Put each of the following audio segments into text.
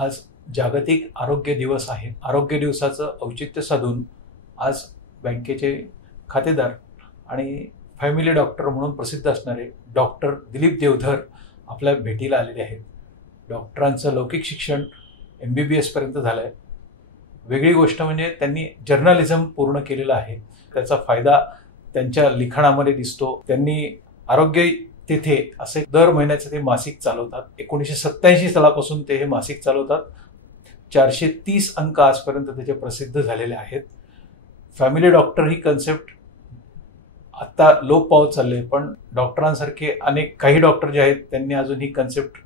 आज जागतिक आरोग्य दिवस आहे। आरोग्य दिवसाचं औचित्य साधून आज बँकेचे खातेदार आणि फॅमिली डॉक्टर म्हणून प्रसिद्ध असणारे डॉक्टर दिलीप देवधर आपल्या भेटीला आलेले आहेत। डॉक्टरांचं लौकिक शिक्षण MBBS पर्यंत झालं आहे। वेगळी गोष्ट म्हणजे त्यांनी जर्नलिझम पूर्ण केलेलं आहे। त्याचा फायदा त्यांच्या लिखाणामध्ये दिसतो। त्यांनी आरोग्य तेथे असे दर महिन्याचे ते मासिक चालवतात। 1987 सालापासून ते हे मासिक चालवतात। 430 अंक आजपर्यंत त्याचे प्रसिद्ध झालेले आहेत। फॅमिली डॉक्टर ही कन्सेप्ट आता लोप पावत चालले, पण डॉक्टरांसारखे अनेक काही डॉक्टर जे आहेत त्यांनी अजून ही कन्सेप्ट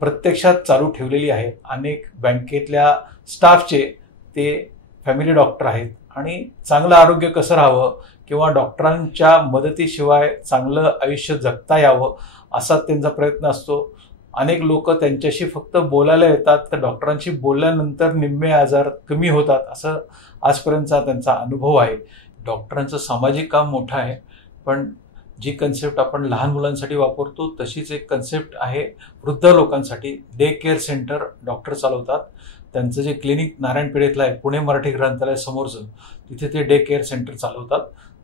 प्रत्यक्षात चालू ठेवलेली आहे। अनेक बँकेतल्या स्टाफचे ते फॅमिली डॉक्टर आहेत आणि चांगलं आरोग्य कसं राहावं किंवा डॉक्टरांच्या मदतीशिवाय चांगलं आयुष्य जगता यावं असा त्यांचा प्रयत्न असतो। अनेक लोक त्यांच्याशी फक्त बोलायला येतात, तर डॉक्टरांशी बोलल्यानंतर निम्मे आजार कमी होतात असं आजपर्यंतचा त्यांचा अनुभव आहे। डॉक्टरांचं सामाजिक काम मोठं आहे, पण जी कन्सेप्ट आपण लहान मुलांसाठी वापरतो तशीच एक कन्सेप्ट आहे वृद्ध लोकांसाठी। डे केअर सेंटर डॉक्टर चालवतात। त्यांचं जे क्लिनिक नारायणपेठेतलं आहे, पुणे मराठी ग्रंथालय समोरचं, तिथे ते डे केअर सेंटर चालवतात।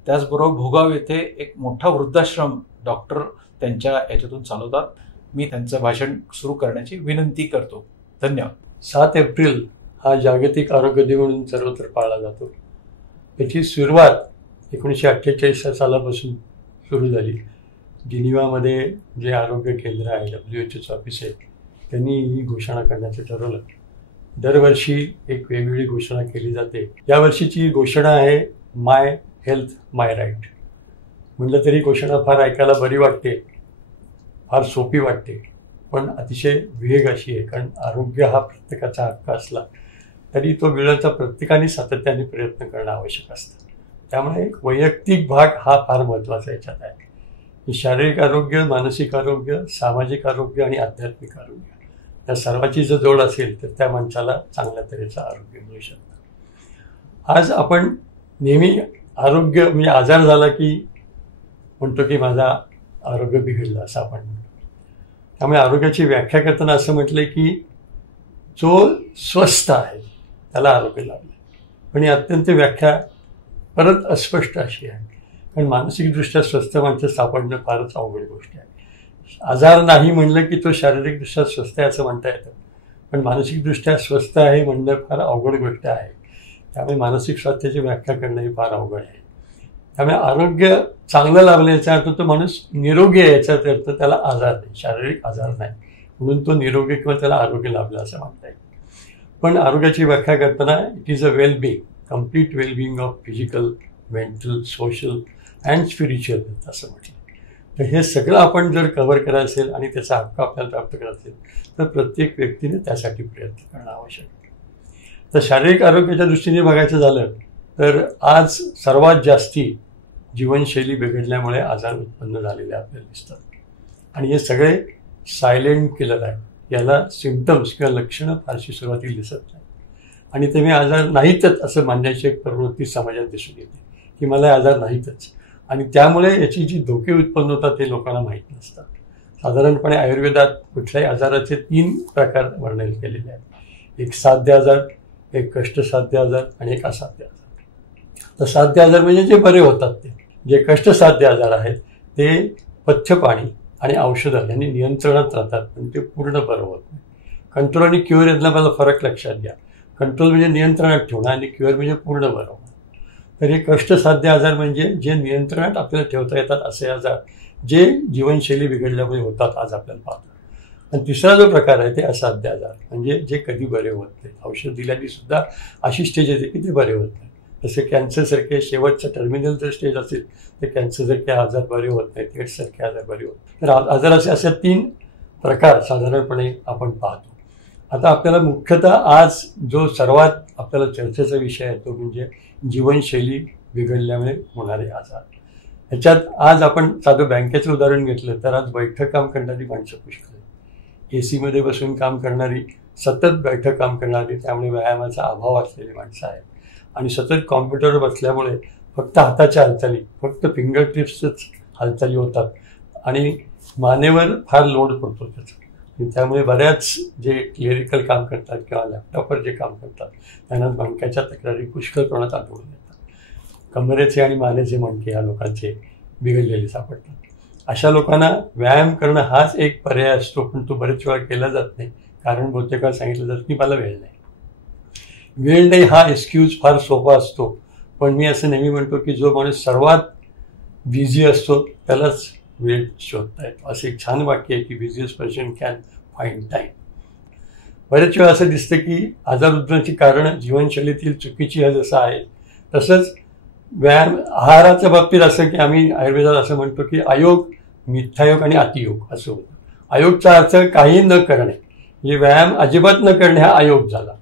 त्याचबरोबर भोगाव येथे एक मोठा वृद्धाश्रम डॉक्टर त्यांच्या याच्यातून चालवतात। मी त्यांचं भाषण सुरू करण्याची विनंती करतो। धन्यवाद। 7 एप्रिल हा जागतिक आरोग्य दिन म्हणून सर्वत्र पाळला जातो। याची सुरुवात 1948 सालापासून सुरू झाली। जिनिवामध्ये जे आरोग्य केंद्र आहे, WHO ऑफिस आहे, त्यांनी ही घोषणा करण्याचं ठरवलं। दरवर्षी एक वेगवेगळी घोषणा केली जाते। यावर्षीची घोषणा आहे माय हेल्थ माय राईट। म्हटलं तरी घोषणा फार ऐकायला बरी वाटते, फार सोपी वाटते, पण अतिशय विवेक अशी आहे। कारण आरोग्य हा प्रत्येकाचा हक्क असला तरी तो मिळवण्याचा प्रत्येकाने सातत्याने प्रयत्न करणं आवश्यक असतं। त्यामुळे एक वैयक्तिक भाग हा फार महत्त्वाचा याच्यात आहे। शारीरिक आरोग्य, मानसिक आरोग्य, सामाजिक आरोग्य आणि आध्यात्मिक आरोग्य या सर्वाची जर जोड असेल तर त्या माणसाला चांगल्या तऱ्हेचं आरोग्य मिळू शकतं। आज आपण नेहमी आरोग्य म्हणजे आजार झाला की म्हणतो की माझा आरोग्य बिघडलं असं आपण म्हणतो। त्यामुळे आरोग्याची व्याख्या करताना असं म्हटलंय की जो स्वस्थ आहे त्याला आरोग्य लाभलं, पण ही अत्यंत व्याख्या परत अस्पष्ट अशी आहे। कारण मानसिकदृष्ट्या स्वस्थ माणसं सापडणं फारच अवघड गोष्ट आहे। आजार नाही म्हणलं की तो शारीरिकदृष्ट्या स्वस्थ आहे असं म्हणता येतं, पण मानसिकदृष्ट्या स्वस्थ आहे म्हणणं फार अवघड गोष्ट आहे। त्यामुळे मानसिक स्वास्थ्याची व्याख्या करणं ही फार अवघड आहे। त्यामुळे आरोग्य चांगलं लाभलं याचा अर्थ तो माणूस निरोगी आहे, याचा अर्थ त्याला आजार नाही, शारीरिक आजार नाही, म्हणून तो निरोगी किंवा त्याला आरोग्य लाभलं असं म्हणता येईल। पण आरोग्याची व्याख्या करताना it is a wellbeing, complete wellbeing of physical, mental, social and spiritual असं म्हटलं। तर हे सगळं आपण जर कव्हर करायचं असेल आणि त्याचा हक्क आपल्याला प्राप्त करायचा असेल तर प्रत्येक व्यक्तीने त्यासाठी प्रयत्न करणं आवश्यक आहे। तर शारीरिक आरोग्याच्या दृष्टीने बघायचं झालं तर आज सर्वात जास्ती जीवनशैली बिघडल्यामुळे आजार उत्पन्न झालेले आपल्याला दिसतात आणि हे सगळे सायलेंट किलर आहे। याला सिम्पटम्स किंवा लक्षणं फारशी सुरुवातीला दिसत नाही आणि ते मी आजार नाहीतच असं मानण्याची एक प्रवृत्ती समाजात दिसून येते की मला आजार नाहीतच, आणि त्यामुळे याची जी धोके उत्पन्न होतात ते लोकांना माहीत नसतात। साधारणपणे आयुर्वेदात कुठल्याही आजाराचे 3 प्रकार वर्णन केलेले आहेत। एक साध्य आजार, एक कष्टसाध्य आजार आणि एक असाध्य आजार। तर साध्य आजार म्हणजे जे बरे होतात ते, जे कष्टसाध्य आजार आहेत ते पथ्य पाणी आणि औषधं यांनी नियंत्रणात राहतात, पण ते पूर्ण बरं होत नाही। कंट्रोल आणि क्युअर यातला मला फरक लक्षात घ्या। कंट्रोल म्हणजे नियंत्रणात ठेवणं आणि क्युअर म्हणजे पूर्ण बरं होणं। तर हे कष्टसाध्य आजार म्हणजे जे नियंत्रणात आपल्याला ठेवता येतात असे आजार, जे जीवनशैली बिघडल्यामुळे होतात आज आपल्याला पाहतो। आणि तिसरा जो प्रकार आहे ते असाध्य आजार, म्हणजे जे कधी बरे होत नाही, औषध दिल्याने सुद्धा अशी स्टेज येते की ते बरे होत नाही। जसे कॅन्सरसारखे शेवटचा टर्मिनल जर स्टेज असेल तर कॅन्सरसारखे आजार बरे होत नाहीत, एड्ससारखे आजार बरे होत नाही। तर आजाराचे असे 3 प्रकार साधारणपणे आपण पाहतो। आता आपल्याला मुख्यतः आज जो सर्वात आपल्याला चर्चेचा विषय आहे तो म्हणजे जीवनशैली बिघडल्यामुळे होणारे आजार। ह्याच्यात आज आपण साधं बँकेचं उदाहरण घेतलं तर आज बैठक काम करणारी माणसं पुष्कळ आहेत। AC मध्ये बसून काम करणारी, सतत बैठक काम करणारी, त्यामुळे व्यायामाचा अभाव असलेली माणसं आहेत आणि सतत कॉम्प्युटरवर बसल्यामुळे फक्त हाताच्या हालचाली, फक्त फिंगर टिप्सच हालचाली होतात आणि मानेवर फार लोड पडतो त्याचा। त्यामुळे बऱ्याच जे क्लिअरिकल काम करतात किंवा लॅपटॉपवर जे काम करतात त्यांना मणक्याच्या तक्रारी पुष्कळ प्रमाणात आढळून येतात. कमरेचे आणि मानेचे मणके या लोकांचे बिघडलेले सापडतात. अशा लोकांना व्यायाम करणं हाच एक पर्याय असतो, पण तो बरेच वेळा केला जात नाही. कारण बहुतेक वेळा सांगितलं जातं की मला वेळ नाही. वेळ नाही हा एक्सक्यूज फार सोपा असतो, पण मी असं नेहमी म्हणतो की जो माणूस सर्वात बिझी असतो त्यालाच वेळ शोधता येतो. असं एक छान वाक्य आहे की बिझिएस्ट पर्सन कॅन फाइंड टाईम. बरेच वेळा असं दिसतं की आजार उद्भवण्याची कारणं जीवनशैलीतील चुकीची जसं आहे तसंच व्यायाम आहाराच्या बाबतीत असं की आम्ही आयुर्वेदात असं म्हणतो की अयोग, मिथ्यायोग आणि अतियोग असं होतं. अयोगचा अर्थ काही न करणे, म्हणजे व्यायाम अजिबात न करणे हा अयोग झाला.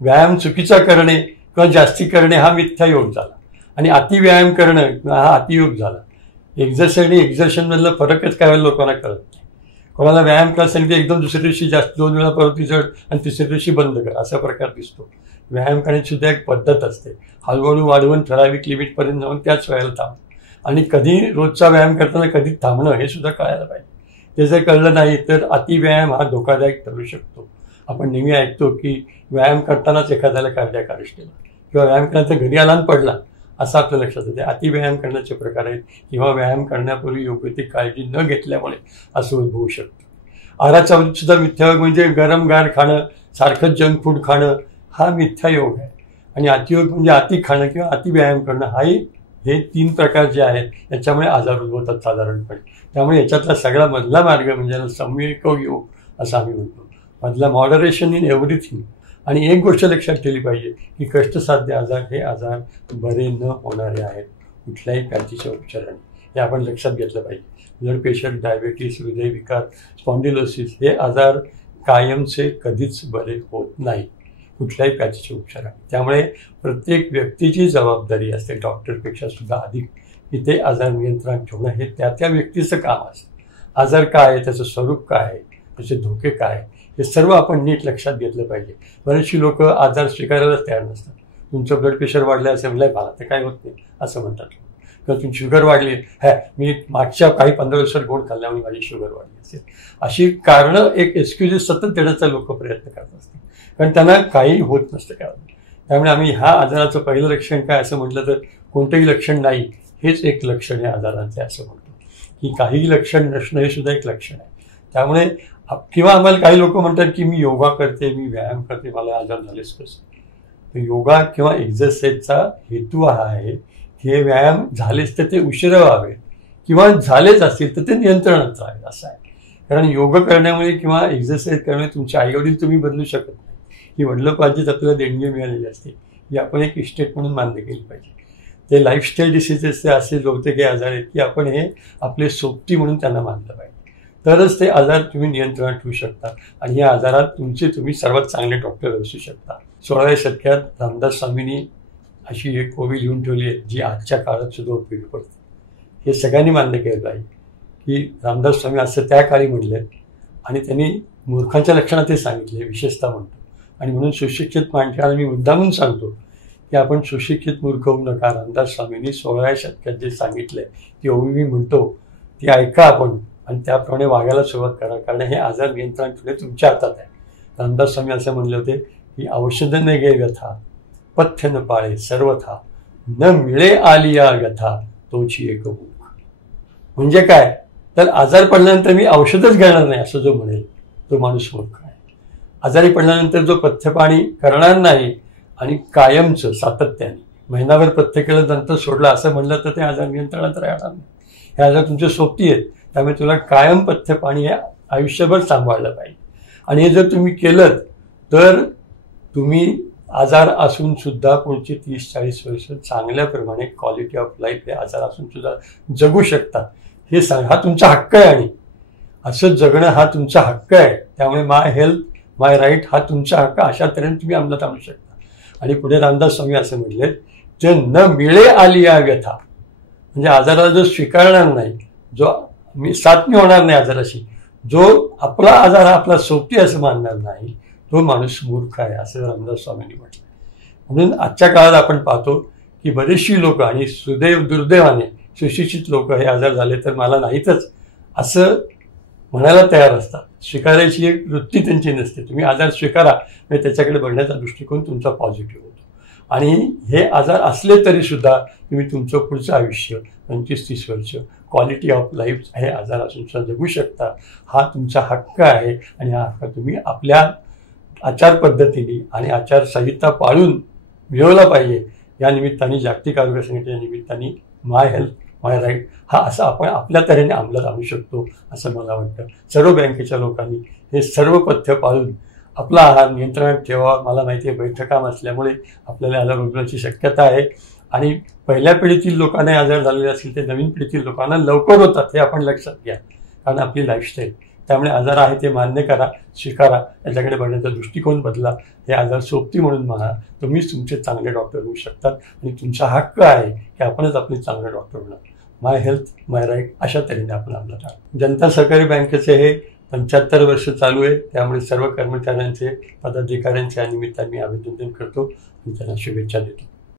व्यायाम चुकीचा करणे किंवा जास्ती करणे हा मिथ्यायोग झाला. आणि अतिव्यायाम करणं हा अतियोग झाला. एक्झरसाईज आणि एक्झर्शनमधला फरकच काय लोकांना कळत नाही. कोणाला व्यायाम करायला सांगितलं एकदम दुसऱ्या दिवशी जास्त 2 वेळा परत जड आणि तिसऱ्या दिवशी बंद कर असा प्रकार दिसतो. व्यायाम करण्याची सुद्धा एक पद्धत असते. हळूहळू वाढवून ठराविक लिमिटपर्यंत जाऊन त्याच वेळेला थांब. आणि कधी रोजचा व्यायाम करताना कधी थांबणं हे सुद्धा कळायला पाहिजे. ते जर कळलं नाही तर अतिव्यायाम हा धोकादायक ठरू शकतो. आपण नेहमी ऐकतो की व्यायाम करतानाच एखाद्याला कार्डियाक अरेस्ट केला किंवा व्यायाम करण्याचा घरी आला आणि पडला असं आपल्या लक्षात येते. अतिव्यायाम करण्याचे प्रकार आहेत किंवा व्यायाम करण्यापूर्वी योग्य ती काळजी न घेतल्यामुळे असं उद्भवू शकतं. आहाराच्या बाबतीत सुद्धा मिथ्यायोग म्हणजे गरम गार खाणं, सारखं जंक फूड खाणं हा मिथ्यायोग आहे. आणि अतियोग म्हणजे अति खाणं किंवा अतिव्यायाम करणं हे 3 प्रकार जे आहेत याच्यामुळे आजार उद्भवतात साधारणपणे. त्यामुळे याच्यातला सगळा मधला मार्ग म्हणजे सम्यक योग असं आम्ही म्हणतो. मधला मॉडरेशन इन एव्हरीथिंग. आणि एक गोष्ट लक्षात ठेवली पाहिजे की कष्टसाध्य आजार हे आजार बरे न होणारे आहेत कुठल्याही पॅथीच्या उपचाराने. हे आपण लक्षात घेतलं पाहिजे. ब्लड प्रेशर, डायबेटीस, हृदयविकार, स्पॉन्डिलोसिस हे आजार कायमचे कधीच बरे होत नाही कुठल्याही पॅथीच्या उपचाराने. त्यामुळे प्रत्येक व्यक्तीची जबाबदारी असते डॉक्टरपेक्षा सुद्धा अधिक की ते आजार नियंत्रणात ठेवणं हे त्या व्यक्तीचं काम असतं. आजार काय आहे, त्याचं स्वरूप काय आहे, त्याचे धोके काय हे सर्व आपण नीट लक्षात घेतलं पाहिजे. बरेचशी लोक आजार स्वीकारायलाच तयार नसतात. तुमचं ब्लड प्रेशर वाढलं असेल मला मला तर काय होत नाही असं म्हणतात. किंवा तुमची शुगर वाढली, मी मागच्या काही 15 वर्षात गोड खाल्ल्यामुळे माझी शुगर वाढली असेल अशी कारणं एक एक्सक्युजेस सतत देण्याचा लोक प्रयत्न करत असतात. कारण त्यांना काही होत नसतं कारण. त्यामुळे आम्ही ह्या आजाराचं पहिलं लक्षण काय असं म्हटलं तर कोणतंही लक्षण नाही हेच एक लक्षण आहे आजारांचे असं म्हणतो. की काही लक्षण नसणं हे सुद्धा एक लक्षण आहे. त्यामुळे किंवा आम्हाला काही लोक म्हणतात की मी योगा करते, मी व्यायाम करते, मला आजार झालेच कसं. तर योगा किंवा एक्झरसाईजचा हेतू हा आहे की हे व्यायाम झालेच तर ते उशिरा व्हावे किंवा झालेच असतील तर ते नियंत्रणात राहावे असं आहे. कारण योग करण्यामुळे किंवा एक्झरसाईज करण्यामुळे तुमचे आईवडील तुम्ही बदलू शकत नाही. ही वडिलोपार्जित आपल्याला देणगी मिळालेली असते ही आपण एक इस्टेट म्हणून मान्य केली पाहिजे. ते लाईफस्टाईल डिसीजेस असे बहुतेक हे आजार आहेत की आपण हे आपले सोबती म्हणून त्यांना मानलं पाहिजे. तरच ते आजार तुम्ही नियंत्रणात ठेवू शकता आणि या आजारात तुम्ही सर्वात चांगले डॉक्टर असू शकता. 16व्या शतकात रामदास स्वामींनी अशी एक ओवी लिहून ठेवली आहे जी आजच्या काळात सुद्धा उपयोगी पडते. हे सगळ्यांनी मान्य केलं पाहिजे की रामदास स्वामी असं त्या काळी म्हणले आणि त्यांनी मूर्खांच्या लक्षणात ते सांगितले विशेषतः म्हणतो. आणि म्हणून सुशिक्षित माणसाला मी मुद्दामून सांगतो की आपण सुशिक्षित मूर्ख होऊ नका. रामदास स्वामींनी 16व्या शतकात जे सांगितलंय ती ओवी मी म्हणतो ती ऐका आपण आणि त्याप्रमाणे वागायला सुरुवात करा. कारण हे आजार नियंत्रण ठेवणे तुमच्या हातात आहे. रामदास स्वामी असं म्हणले होते की औषध न घे व्यथा, पथ्य न पाळे सर्वथा, न मिळे आलिया व्यथा तोची एक भूक. म्हणजे काय तर आजार पडल्यानंतर मी औषधच घेणार नाही असं जो म्हणेल तो माणूस मूर्ख आहे. आजारी पडल्यानंतर जो पथ्यपाणी करणार नाही आणि कायमचं सातत्याने महिनाभर पथ्य केलं नंतर सोडलं असं म्हणलं तर ते आजार नियंत्रणात राहणार नाही. हे आजार तुमच्या सोबती आहेत. त्यामुळे तुला कायम पथ्य पाणी हे आयुष्यभर सांभाळलं पाहिजे. आणि हे जर तुम्ही केलं तर तुम्ही आजार असून सुद्धा पुढची 30-40 वर्ष चांगल्या प्रमाणे क्वालिटी ऑफ लाईफ हे आजार असून सुद्धा जगू शकता. हे हा तुमचा हक्क आहे आणि असं जगणं हा तुमचा हक्क आहे. त्यामुळे माय हेल्थ माय राईट हा तुमचा हक्क अशा तऱ्हेने तुम्ही अंमलात आणू शकता. आणि पुढे रामदास स्वामी असं म्हटले ते न मिळे आलिया व्यथा म्हणजे आजाराला जो स्वीकारणार नाही, जो मी साथमी होणार नाही आजाराशी, जो आपला आजार हा आपला सोबती असं मानणार नाही तो माणूस मूर्ख आहे असं रामदास स्वामींनी म्हटलं. म्हणून आजच्या काळात आपण पाहतो की बरेचशी लोक आणि दुर्दैवाने सुशिक्षित लोक हे आजार झाले तर मला नाहीतच असं म्हणायला तयार असतात. स्वीकारायची एक वृत्ती त्यांची नसते. तुम्ही आजार स्वीकारा म्हणजे त्याच्याकडे बघण्याचा दृष्टिकोन तुमचा पॉझिटिव्ह होतो. आणि हे आजार असले तरी सुद्धा तुम्ही तुमचं पुढचं आयुष्य 25-30 वर्ष क्वालिटी ऑफ लाईफ हे आजार असून सुद्धा जगू शकता. हा तुमचा हक्क आहे आणि हा हक्क तुम्ही आपल्या आचार पद्धतीने आणि आचारसंहिता पाळून मिळवला पाहिजे. या निमित्ताने जागतिक आरोग्य संघटनेच्या निमित्ताने माय हेल्थ माय राईट हा असा आपण आपल्या तऱ्हेने अंमलात आणू शकतो असं मला वाटतं. सर्व बँकेच्या लोकांनी हे सर्व पथ्य पाळून आपला आहार नियंत्रणात ठेवा. मला माहिती आहे बैठकाम असल्यामुळे आपल्याला आजार होण्याची शक्यता आहे आणि पहिल्या पिढीतील लोकांना आजार झालेले असतील ते नवीन पिढीतील लोकांना लवकर होतात हे आपण लक्षात घ्या, कारण आपली लाईफस्टाईल. त्यामुळे आजार आहे ते मान्य करा, स्वीकारा, याच्याकडे बघण्याचा दृष्टिकोन बदला. हे आजार सोबती म्हणून म्हणा, तुम्हीच तुमचे चांगले डॉक्टर होऊ शकतात आणि तुमचा हक्क आहे की आपणच आपले चांगले डॉक्टर होणार. माय हेल्थ माय राईट अशा तऱ्हेने आपण अंमलात आणू. जनता सहकारी बँकेचे हे 75 वर्ष चालू आहे. त्यामुळे सर्व कर्मचाऱ्यांचे पदाधिकाऱ्यांच्या निमित्ताने मी अभिनंदन करतो आणि त्यांना शुभेच्छा देतो.